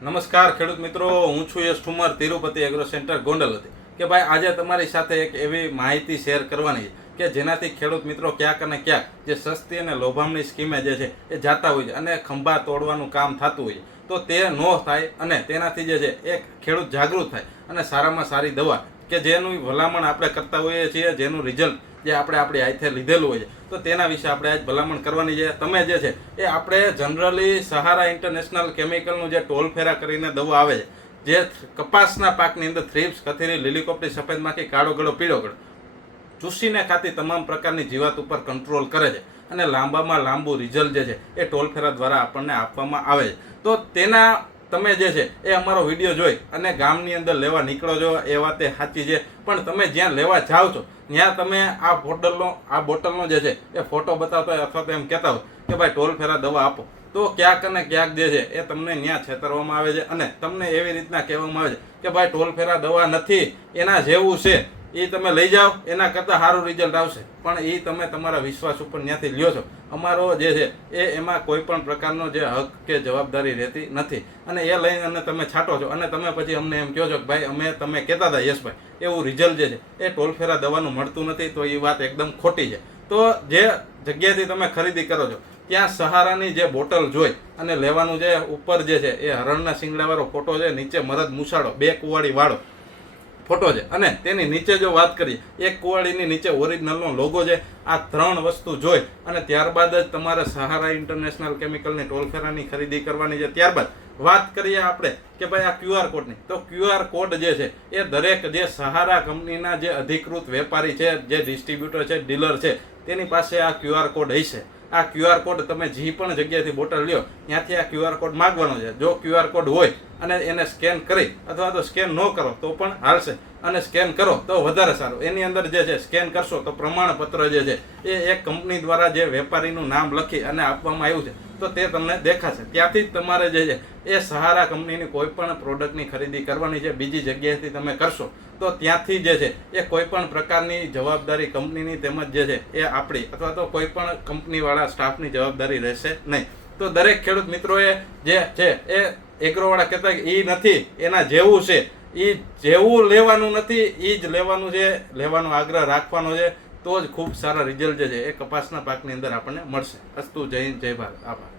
નમસ્કાર, ખેડૂત મિત્રો. હું છું યશ ઠુમર, તિરુપતિ એગ્રો સેન્ટર ગોંડલ હતી કે ભાઈ, આજે તમારી સાથે એક એવી માહિતી શેર કરવાની છે કે જેનાથી ખેડૂત મિત્રો ક્યાંક અને ક્યાંક જે સસ્તી અને લોભામણી સ્કીમે જે છે, એ જાતા હોય છે અને ખંભા તોડવાનું કામ થતું હોય છે. તો તે ન થાય અને તેનાથી જે છે એ ખેડૂત જાગૃત થાય અને સારામાં સારી દવા કે જેનું ભલામણ આપણે કરતા હોઈએ છીએ, જેનું રિઝલ્ટ જે આપણે આપણી હાથે લીધેલું હોય છે. તો તેના વિશે આપણે આજ ભલામણ કરવાની છે. તમે જે છે, એ આપણે જનરલી સહારા ઇન્ટરનેશનલ કેમિકલનું જે ટોલ ફેરા કરીને દવા આવે છે, જે કપાસના પાકની અંદર થ્રીપ્સ કથેરી લીલીકોપટી સફેદ માખી કાળો ગળો, પીળો ગળો, ચૂસીને ખાતી તમામ પ્રકારની જીવાત ઉપર કંટ્રોલ કરે છે. અને લાંબામાં લાંબુ રિઝલ્ટ જે છે, એ ટોલ ફેરા દ્વારા આપણને આપવામાં આવે છે. તો તેના તમે જે છે, એ અમારો વીડિયો જોઈ અને ગામની અંદર લેવા નીકળો છો, એ વાતે સાચી છે. પણ તમે જ્યાં લેવા જાઓ છો ત્યાં તમે આ બોટલનો આ બોટલનો જે છે, એ ફોટો બતાવતા હોય અથવા તો એમ કહેતા હોય કે ભાઈ ટોલ ફેરા દવા આપો. તો ક્યાંક અને ક્યાંક જે છે, એ તમને ત્યાં છેતરવામાં આવે છે અને તમને એવી રીતના કહેવામાં આવે છે કે ભાઈ ટોલ ફેરા દવા નથી, એના જેવું છે. એ તમે લઈ જાઓ, એના કરતાં સારું રિઝલ્ટ આવશે. પણ એ તમે તમારા વિશ્વાસ ઉપર ત્યાંથી લ્યો છો. અમારો જે છે, એ એમાં કોઈ પણ પ્રકારનો જે હક કે જવાબદારી રહેતી નથી. અને એ લઈને અને તમે છાંટો છો. અને તમે પછી અમને એમ કહો છો કે ભાઈ, અમે તમે કહેતા હતા, યશભાઈ, એવું રિઝલ્ટ જે છે, એ ટોલ ફેરા દવાનું મળતું નથી, તો એ વાત એકદમ ખોટી છે. તો જે જગ્યાએથી તમે ખરીદી કરો છો, ત્યાં સહારાની જે બોટલ જોઈ અને લેવાનું જે ઉપર જે છે, એ હરણના શિંગડાવાળો ફોટો છે, નીચે મરદ મુસાડો બે કુવાડી વાળો ફોટો છે. અને તેની નીચે જો વાત કરીએ, એક કુવાડીની નીચે ઓરિજિનલનો લોગો છે. આ ત્રણ વસ્તુ જોઈ અને ત્યારબાદ જ તમારે સહારા ઇન્ટરનેશનલ કેમિકલની ટોલફેરાની ખરીદી કરવાની છે. ત્યારબાદ વાત કરીએ આપણે કે ભાઈ આ ક્યુઆર કોડની તો ક્યુઆર કોડ જે છે, એ દરેક જે સહારા કંપનીના જે અધિકૃત વેપારી છે, જે ડિસ્ટ્રીબ્યુટર છે ડીલર છે, તેની પાસે આ ક્યુઆર કોડ હશે. આ ક્યુઆર કોડ તમે જે પણ જગ્યાએથી બોટલ લ્યો, ત્યાંથી આ ક્યુઆર કોડ માગવાનો છે. જો ક્યુઆર કોડ હોય અને એને સ્કેન કરી, અથવા તો સ્કેન ન કરો, તો પણ હાલશે. અને સ્કેન કરો, તો વધારે સારું. એની અંદર જે છે સ્કેન કરશો તો પ્રમાણપત્ર જે છે, એ એક કંપની દ્વારા જે વેપારીનું નામ લખી અને આપવામાં આવ્યું છે, તો તે તમને દેખાશે. ત્યાંથી જ તમારે જે છે, એ સહારા કંપનીની કોઈ પણ પ્રોડક્ટની ખરીદી કરવાની છે. બીજી જગ્યાએથી તમે કરશો તો ત્યાંથી જે છે, એ કોઈ પણ પ્રકારની જવાબદારી કંપનીની તેમજ જે છે, એ આપણી અથવા તો કોઈ પણ કંપનીવાળા સ્ટાફની જવાબદારી રહેશે નહીં. તો દરેક ખેડૂત મિત્રોએ જે છે, એ એગ્રોવાળા કહેતા એ નથી, એના જેવું છે. એ જેવું લેવાનું નથી એ જ લેવાનું છે, લેવાનો આગ્રહ રાખવાનો છે. તો જ ખૂબ સારા રિઝલ્ટ જે છે, એ કપાસના પાકની અંદર આપણને મળશે. અસ્તુ, જય હિન્દ, જય ભારત. આભાર.